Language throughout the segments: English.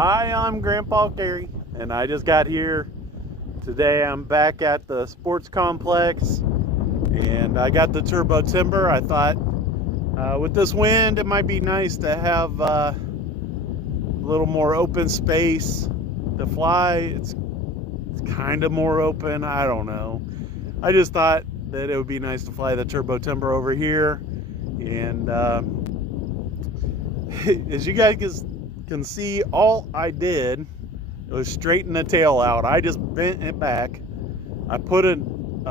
Hi, I'm Grandpa Gary, and I just got here. Today I'm back at the sports complex, and I got the turbo timber. I thought with this wind, it might be nice to have a little more open space to fly. It's kind of more open. I don't know. I just thought that it would be nice to fly the turbo timber over here, and as you guys can see, all I did was straighten the tail out. I just bent it back. I put in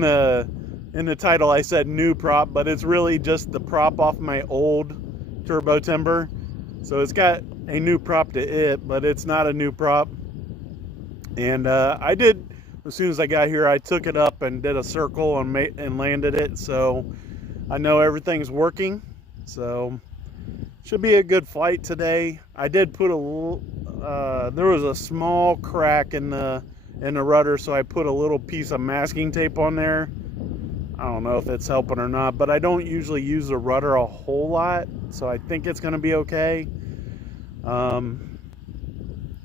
the title I said new prop, but it's really just the prop off my old turbo timber. So it's got a new prop to it, but it's not a new prop. And I did, as soon as I got here, I took it up and did a circle and landed it. So I know everything's working. So should be a good flight today. I did put a little, there was a small crack in the rudder, so I put a little piece of masking tape on there. I don't know if it's helping or not, but I don't usually use the rudder a whole lot, so I think it's going to be okay.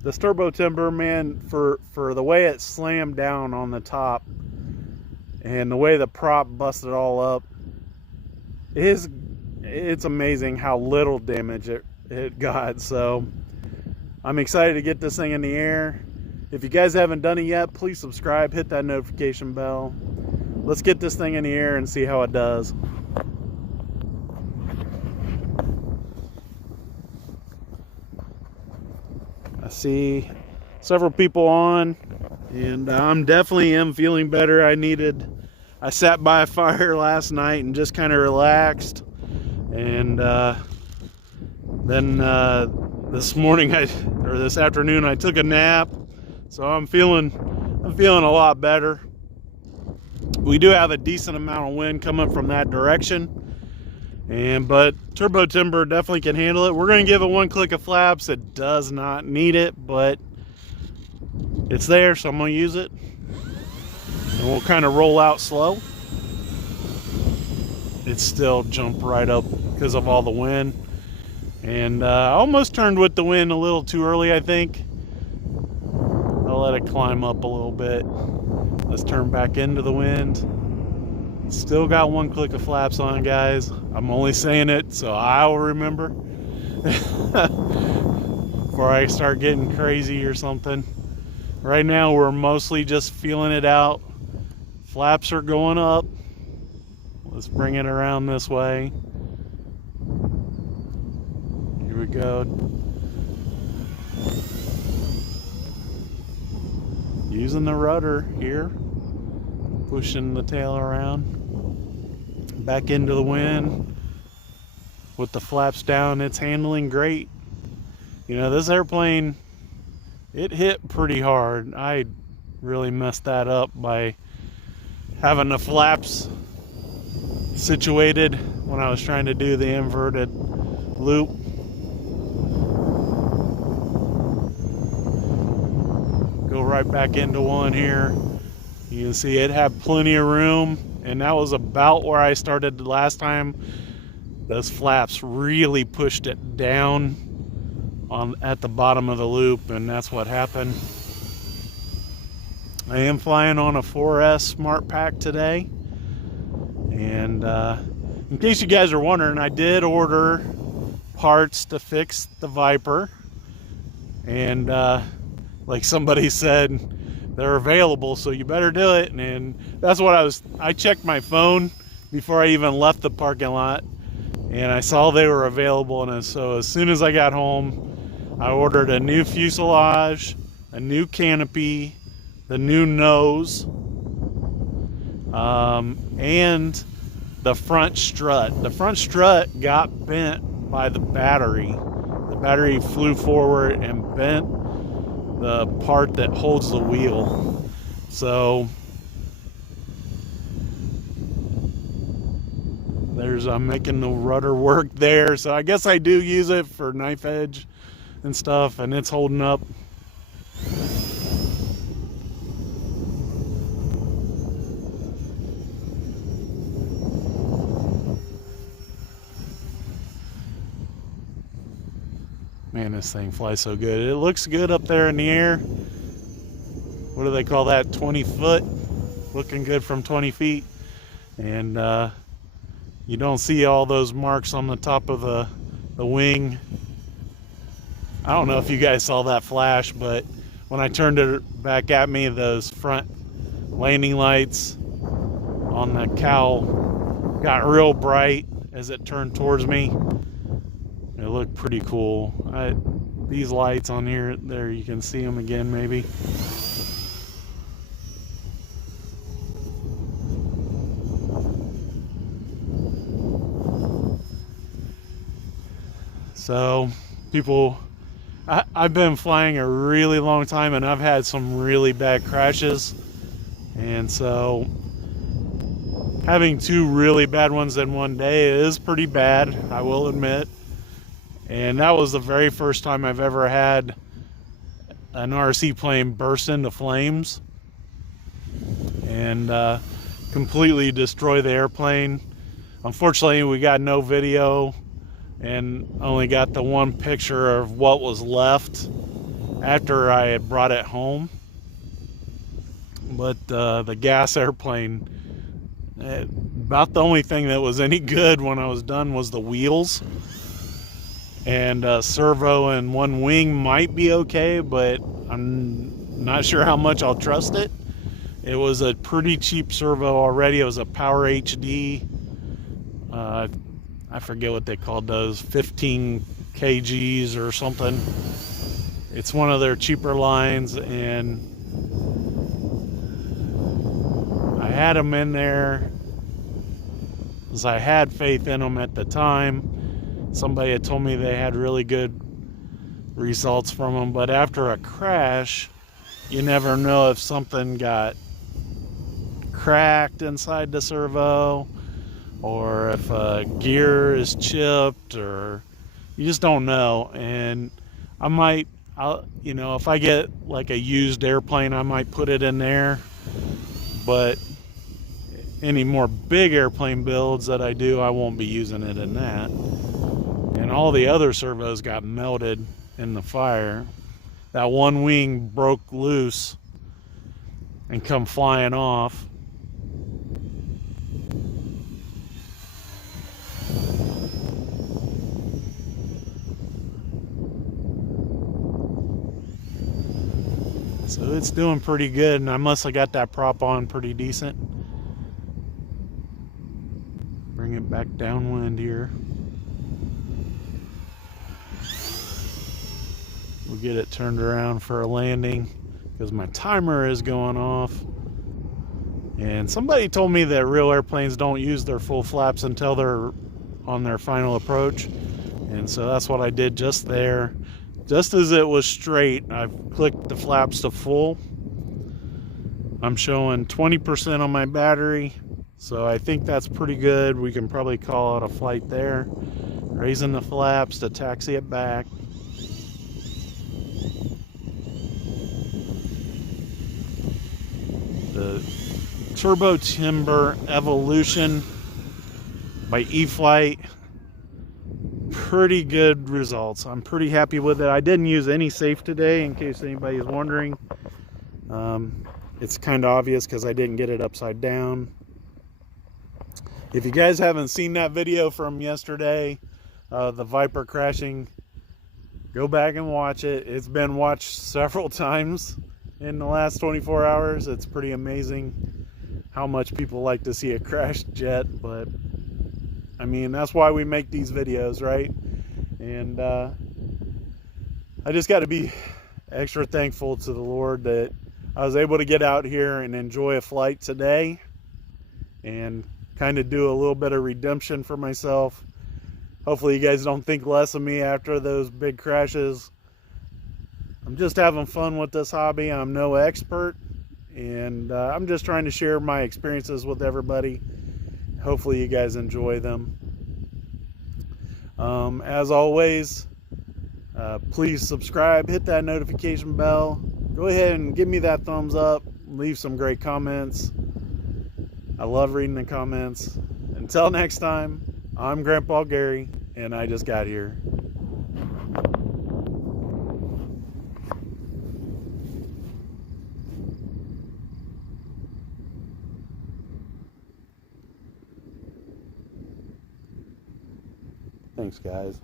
This turbo timber, man, for the way it slammed down on the top and the way the prop busted all up, it's amazing how little damage it got. So I'm excited to get this thing in the air. If you guys haven't done it yet, please subscribe, hit that notification bell. Let's get this thing in the air and see how it does. I see several people on, and I'm definitely am feeling better. I sat by a fire last night and just kind of relaxed. And then this afternoon I took a nap, so I'm feeling a lot better. We do have a decent amount of wind coming from that direction, but turbo timber definitely can handle it. We're going to give it one click of flaps. It does not need it, but it's there, so I'm going to use it, and we'll kind of roll out slow. It still jumped right up because of all the wind, and I almost turned with the wind a little too early. I think I'll let it climb up a little bit. Let's turn back into the wind. Still got one click of flaps on, guys. I'm only saying it so I'll remember before I start getting crazy or something. Right now we're mostly just feeling it out. Flaps are going up. Let's bring it around this way. Here we go. Using the rudder here, pushing the tail around, back into the wind. With the flaps down, it's handling great. You know, this airplane, it hit pretty hard. I really messed that up by having the flaps situated when I was trying to do the inverted loop. Go right back into one here. You can see it had plenty of room, and that was about where I started the last time. Those flaps really pushed it down at the bottom of the loop, and that's what happened. I am flying on a 4S Smart Pack today. And in case you guys are wondering, I did order parts to fix the Viper, and like somebody said, they're available, so you better do it. And that's what I checked my phone before I even left the parking lot, and I saw they were available. And so as soon as I got home, I ordered a new fuselage, a new canopy, the new nose, and the front strut. The front strut got bent by the battery. The battery flew forward and bent the part that holds the wheel. So I'm making the rudder work there. So I guess I do use it for knife edge and stuff, and it's holding up. man, this thing flies so good. It looks good up there in the air. What do they call that? 20 foot? Looking good from 20 feet. And you don't see all those marks on the top of the wing. I don't know if you guys saw that flash, but when I turned it back at me, those front landing lights on the cowl got real bright as it turned towards me. It looked pretty cool. These lights on here, there you can see them again maybe. So people, I've been flying a really long time and I've had some really bad crashes, and so having two really bad ones in one day is pretty bad, I will admit. And that was the very first time I've ever had an RC plane burst into flames and completely destroy the airplane. Unfortunately, we got no video and only got the one picture of what was left after I had brought it home. But the gas airplane, about the only thing that was any good when I was done was the wheels. And servo and one wing might be okay, but I'm not sure how much I'll trust it. It was a pretty cheap servo already. It was a Power HD. I forget what they called those, 15 kgs or something. It's one of their cheaper lines, and I had them in there because I had faith in them at the time. Somebody had told me they had really good results from them, but after a crash, you never know if something got cracked inside the servo, or if a gear is chipped, or you just don't know. And you know, if I get like a used airplane, I might put it in there, but any more big airplane builds that I do, I won't be using it in that. And all the other servos got melted in the fire. That one wing broke loose and come flying off. So it's doing pretty good, and I must have got that prop on pretty decent. Bring it back downwind here. We'll get it turned around for a landing because my timer is going off. And somebody told me that real airplanes don't use their full flaps until they're on their final approach. And so that's what I did just there. Just as it was straight, I've clicked the flaps to full. I'm showing 20% on my battery, so I think that's pretty good. We can probably call it a flight there. Raising the flaps to taxi it back. The Turbo Timber Evolution by E-flite. Pretty good results. I'm pretty happy with it. I didn't use any safe today, in case anybody is wondering. It's kind of obvious because I didn't get it upside down. If you guys haven't seen that video from yesterday, the Viper crashing, go back and watch it. It's been watched several times in the last 24 hours. It's pretty amazing how much people like to see a crashed jet, but I mean, that's why we make these videos, right? And I just got to be extra thankful to the Lord that I was able to get out here and enjoy a flight today and kind of do a little bit of redemption for myself. Hopefully you guys don't think less of me after those big crashes. I'm just having fun with this hobby. I'm no expert, and I'm just trying to share my experiences with everybody. Hopefully you guys enjoy them. As always, please subscribe, hit that notification bell. Go ahead and give me that thumbs up. Leave some great comments. I love reading the comments. Until next time, I'm Grandpa Gary, and I just got here. Thanks, guys.